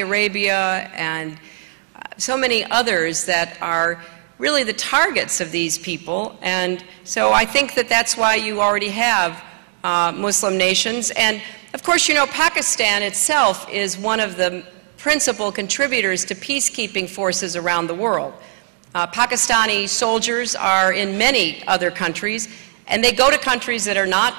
Arabia and so many others that are really the targets of these people. And so I think that that's why you already have Muslim nations. And of course, you know, Pakistan itself is one of the principal contributors to peacekeeping forces around the world. Pakistani soldiers are in many other countries, and they go to countries that are not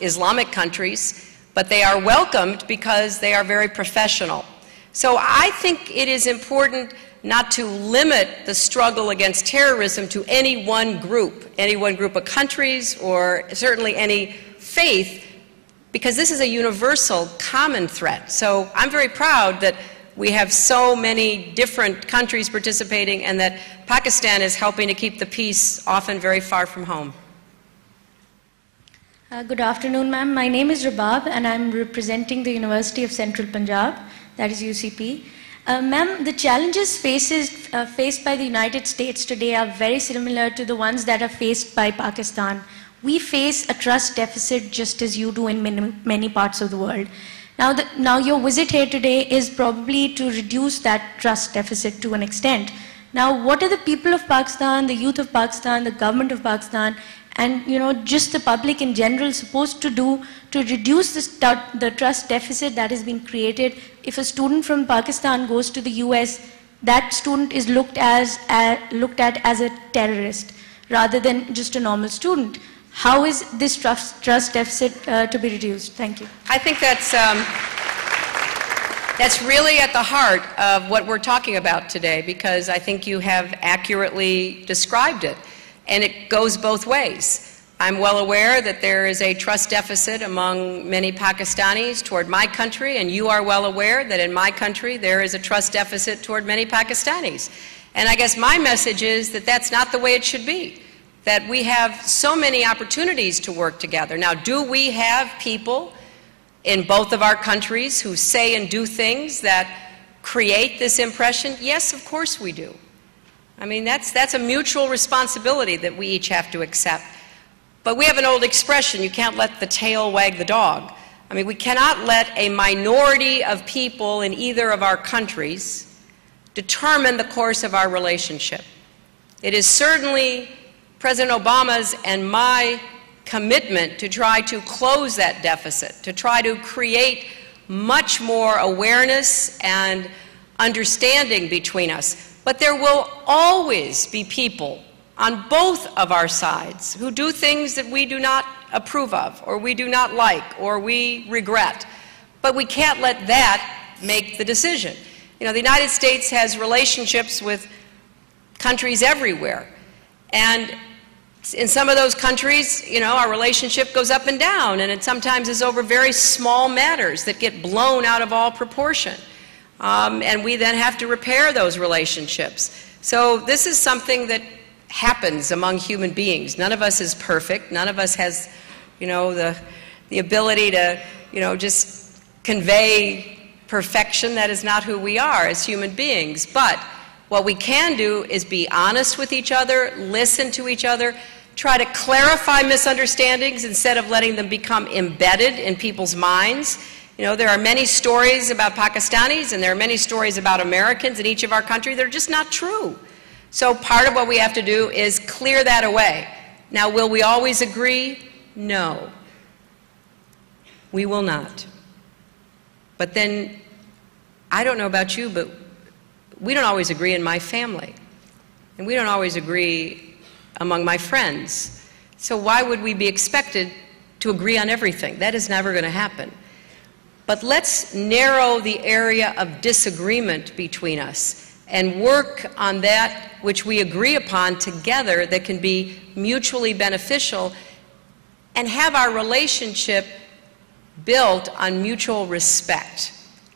Islamic countries, but they are welcomed because they are very professional. So I think it is important not to limit the struggle against terrorism to any one group of countries, or certainly any faith, because this is a universal common threat. So I'm very proud that we have so many different countries participating, and that Pakistan is helping to keep the peace often very far from home. Good afternoon, ma'am. My name is Rabab, and I'm representing the University of Central Punjab, that is UCP. Ma'am, the challenges faced by the United States today are very similar to the ones that are faced by Pakistan. We face a trust deficit just as you do in many parts of the world. Now your visit here today is probably to reduce that trust deficit to an extent. Now, what are the people of Pakistan, the youth of Pakistan, the government of Pakistan, and just the public in general supposed to do to reduce the trust deficit that has been created? If a student from Pakistan goes to the US, that student is looked at as a terrorist rather than just a normal student. How is this trust deficit to be reduced? Thank you. I think that's really at the heart of what we're talking about today, because I think you have accurately described it, and it goes both ways. I'm well aware that there is a trust deficit among many Pakistanis toward my country, and you are well aware that in my country there is a trust deficit toward many Pakistanis. And I guess my message is that that's not the way it should be, that we have so many opportunities to work together. Now, do we have people in both of our countries who say and do things that create this impression? Yes, of course we do. I mean, that's a mutual responsibility that we each have to accept. But we have an old expression, you can't let the tail wag the dog. I mean, we cannot let a minority of people in either of our countries determine the course of our relationship. It is certainly President Obama's and my commitment to try to close that deficit, to try to create much more awareness and understanding between us. But there will always be people on both of our sides who do things that we do not approve of, or we do not like, or we regret. But we can't let that make the decision. You know, the United States has relationships with countries everywhere. And in some of those countries, our relationship goes up and down, and it sometimes is over very small matters that get blown out of all proportion. And we then have to repair those relationships. So this is something that happens among human beings. None of us is perfect. None of us has, the ability to, just convey perfection. That is not who we are as human beings. But what we can do is be honest with each other, listen to each other, try to clarify misunderstandings instead of letting them become embedded in people's minds. There are many stories about Pakistanis, and there are many stories about Americans in each of our countries that are just not true. So part of what we have to do is clear that away. Now, will we always agree? No. We will not. But then, I don't know about you, but we don't always agree in my family. And we don't always agree among my friends. So why would we be expected to agree on everything? That is never going to happen. But let's narrow the area of disagreement between us and work on that which we agree upon together that can be mutually beneficial, and have our relationship built on mutual respect,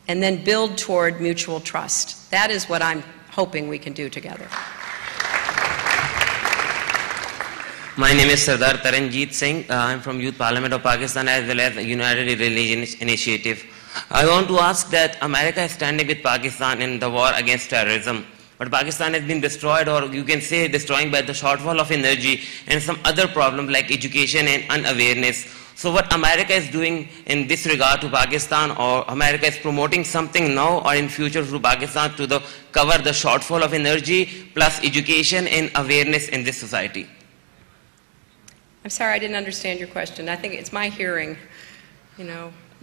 and then build toward mutual trust. That is what I'm hoping we can do together. My name is Sardar Taranjeet Singh. I'm from Youth Parliament of Pakistan as well as United Religion Initiative. I want to ask that America is standing with Pakistan in the war against terrorism, but Pakistan has been destroyed, or you can say destroying, by the shortfall of energy and some other problems like education and unawareness. So what America is doing in this regard to Pakistan, or America is promoting something now or in future to Pakistan to cover the shortfall of energy plus education and awareness in this society? I'm sorry, I didn't understand your question. I think it's my hearing,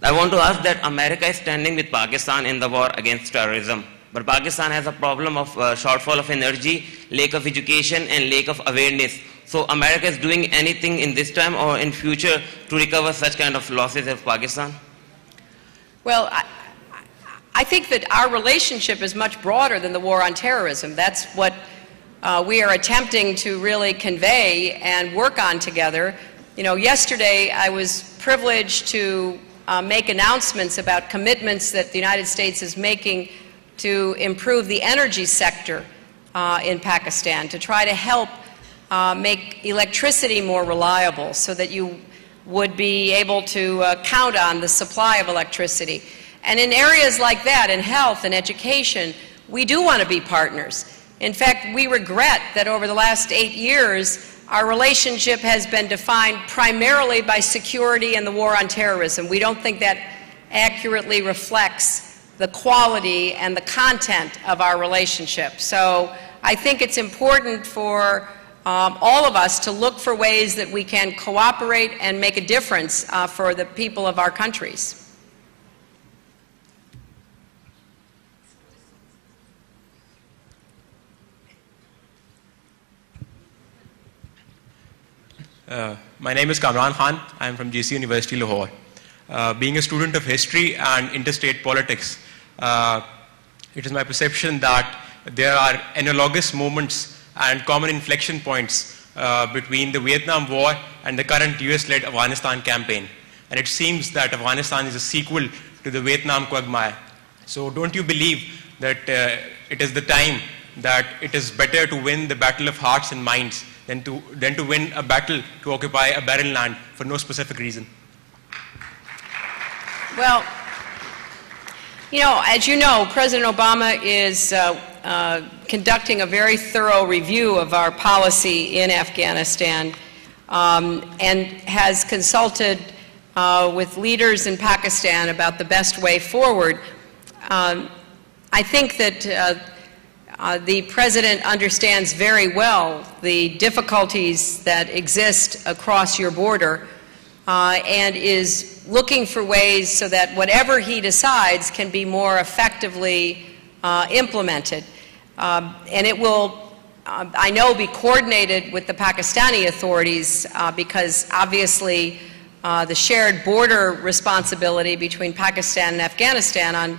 I want to ask that America is standing with Pakistan in the war against terrorism. But Pakistan has a problem of shortfall of energy, lack of education, and lack of awareness. So America is doing anything in this time or in future to recover such kind of losses of Pakistan? Well, I think that our relationship is much broader than the war on terrorism. That's what we are attempting to really convey and work on together. Yesterday I was privileged to make announcements about commitments that the United States is making to improve the energy sector in Pakistan, to try to help make electricity more reliable so that you would be able to count on the supply of electricity. And in areas like that, in health and education, we do want to be partners. In fact, we regret that over the last 8 years, our relationship has been defined primarily by security and the war on terrorism. We don't think that accurately reflects the quality and the content of our relationship. So I think it's important for all of us to look for ways that we can cooperate and make a difference for the people of our countries. My name is Kamran Khan. I am from GCU University Lahore. Being a student of history and interstate politics, it is my perception that there are analogous moments and common inflection points between the Vietnam War and the current US-led Afghanistan campaign. And it seems that Afghanistan is a sequel to the Vietnam quagmire. So don't you believe that it is the time that it is better to win the battle of hearts and minds than to win a battle to occupy a barren land for no specific reason? Well, as you know, President Obama is conducting a very thorough review of our policy in Afghanistan and has consulted with leaders in Pakistan about the best way forward. I think that the President understands very well the difficulties that exist across your border and is looking for ways so that whatever he decides can be more effectively implemented. And it will, I know, be coordinated with the Pakistani authorities because obviously the shared border responsibility between Pakistan and Afghanistan, on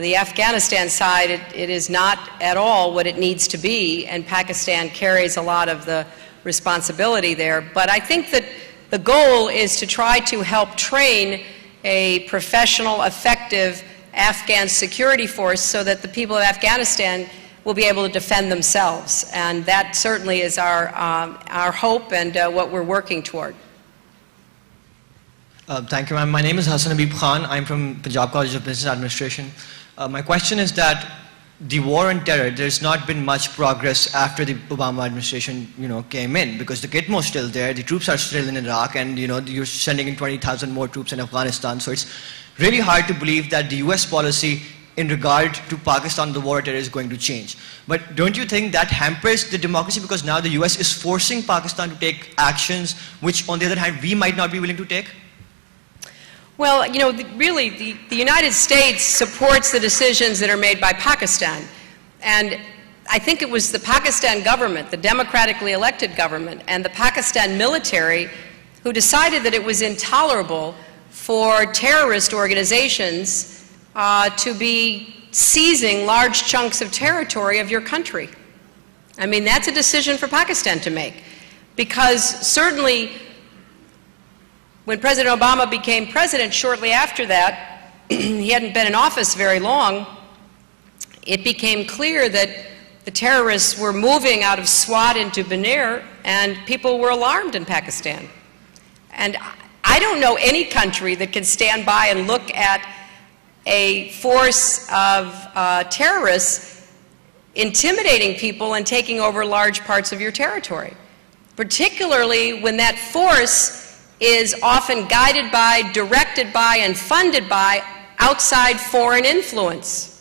the Afghanistan side, it is not at all what it needs to be, and Pakistan carries a lot of the responsibility there. But I think that the goal is to try to help train a professional, effective Afghan security force so that the people of Afghanistan will be able to defend themselves. And that certainly is our hope and what we're working toward. Thank you, ma'am. My name is Hassan Habib Khan. I'm from Punjab College of Business Administration. My question is that the war on terror, there's not been much progress after the Obama administration, came in, because the Gitmo is still there, the troops are still in Iraq, and, you're sending in 20,000 more troops in Afghanistan. So it's really hard to believe that the US policy in regard to Pakistan, the war on terror, is going to change. But don't you think that hampers the democracy, because now the US is forcing Pakistan to take actions which, on the other hand, we might not be willing to take? Well, really, the United States supports the decisions that are made by Pakistan. And I think it was the Pakistan government, the democratically elected government, and the Pakistan military who decided that it was intolerable for terrorist organizations to be seizing large chunks of territory of your country. I mean, that's a decision for Pakistan to make. Because certainly, when President Obama became president, shortly after that, he hadn't been in office very long, it became clear that the terrorists were moving out of Swat into Banner, and people were alarmed in Pakistan. And I don't know any country that can stand by and look at a force of terrorists intimidating people and taking over large parts of your territory, particularly when that force is often guided by, directed by, and funded by outside foreign influence.